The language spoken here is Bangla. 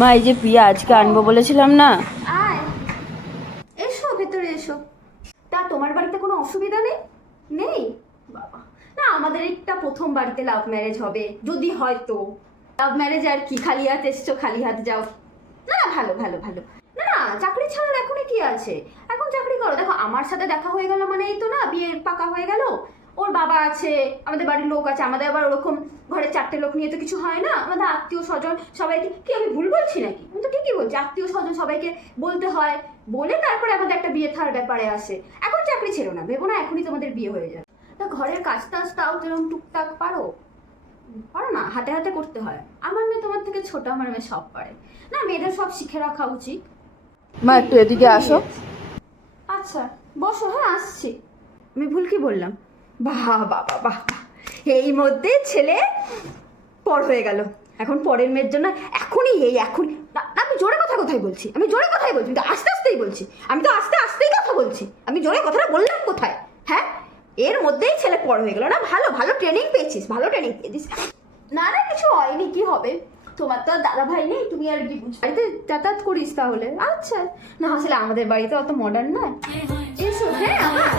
মা এই যে প্রিয়া আজকে আনবো বলেছিলাম না। আয়, এসো ভেতরে এসো। তা তোমার বাড়িতে কোনো অসুবিধা নেই? নেই বাবা, না আমাদের একটা প্রথম বাড়িতে লাভ ম্যারেজ হবে, যদি হয়তো লাভ ম্যারেজ আর কি, খালি হাত এসছো খালি হাত যাও। না না, ভালো ভালো ভালো। না না, চাকরি ছাড়ার এখনই কি আছে, এখন চাকরি করো। দেখো আমার সাথে দেখা হয়ে গেল মানে এই তো না বিয়ে পাকা হয়ে গেল। ওর বাবা আছে, আমাদের বাড়ির লোক আছে, আমাদের আবার ওরকম ঘরে 4টে লোক নিয়ে তো কিছু হয় না। আমাদের আত্মীয় স্বজন সবাইকে, কি আমি ভুল বলছি নাকি? আমি তো ঠিকই বলছি, আত্মীয় স্বজন সবাইকে বলতে হয়, বলে তারপরে আমাদের একটা বিয়ে থার ব্যাপারে আসে। এখন চাকরি ছিল না, ভেবো না এখনই তোমাদের বিয়ে হয়ে যাবে। তা ঘরের কাজ টাজ তাও যেরকম টুকটাক পারো, পারো না? হাতে হাতে করতে হয়। আমার মেয়ে তোমার থেকে ছোট, আমার মেয়ে সব পারে। না, মেয়েদের সব শিখে রাখা উচিত। মা একটু এদিকে আসো। আচ্ছা বসো, হ্যাঁ আসছি। আমি ভুল কি বললাম? বাহ বাহ বাহ বাহ, এই মধ্যে ছেলে পর হয়ে গেল। এখন পরের মেয়ের জন্য এখনই এখনই না, আমি জোরে কোথায় বলছি, আমি জোরে কথাই বলছি, আমি তো আস্তে আস্তেই বলছি, আমি তো আস্তে আস্তেই কথা বলছি। আমি জোরে কথাটা বললাম কোথায়? হ্যাঁ, এর মধ্যেই ছেলে পর হয়ে গেল। না ভালো ভালো ট্রেনিং পেয়েছিস, ভালো ট্রেনিং পেয়েছিস। না না, কিছু হয়নি, কি হবে? তোমার তো আর দাদা ভাই নেই, তুমি আর কি বুঝবে? বাড়িতে যাতায়াত করিস তাহলে? আচ্ছা, না আসলে আমাদের বাড়িতে অত মডার্ন নয়। এসো, হ্যাঁ আমার